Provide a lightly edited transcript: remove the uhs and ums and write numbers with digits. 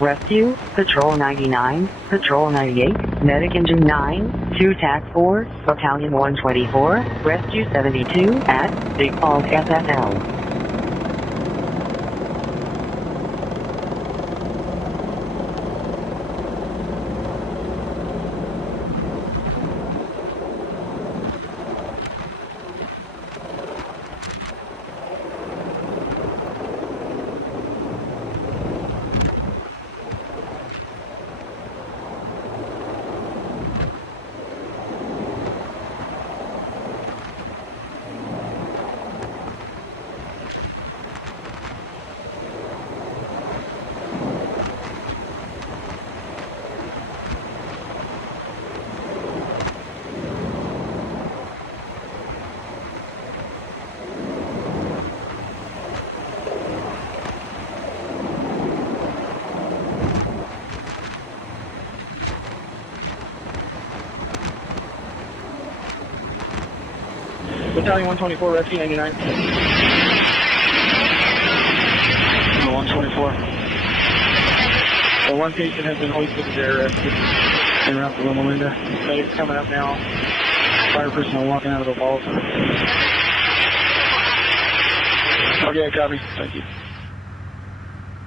Rescue, Patrol 99, Patrol 98, Medic Engine 9, 2 TAC 4, Battalion 124, Rescue 72 at Big Falls FFL. Battalion 124, Rescue 99. 124. One patient has been hoisted to their rescue en route to Loma Linda. Medic's coming up now. Fire personnel walking out of the falls. Okay, copy. Thank you.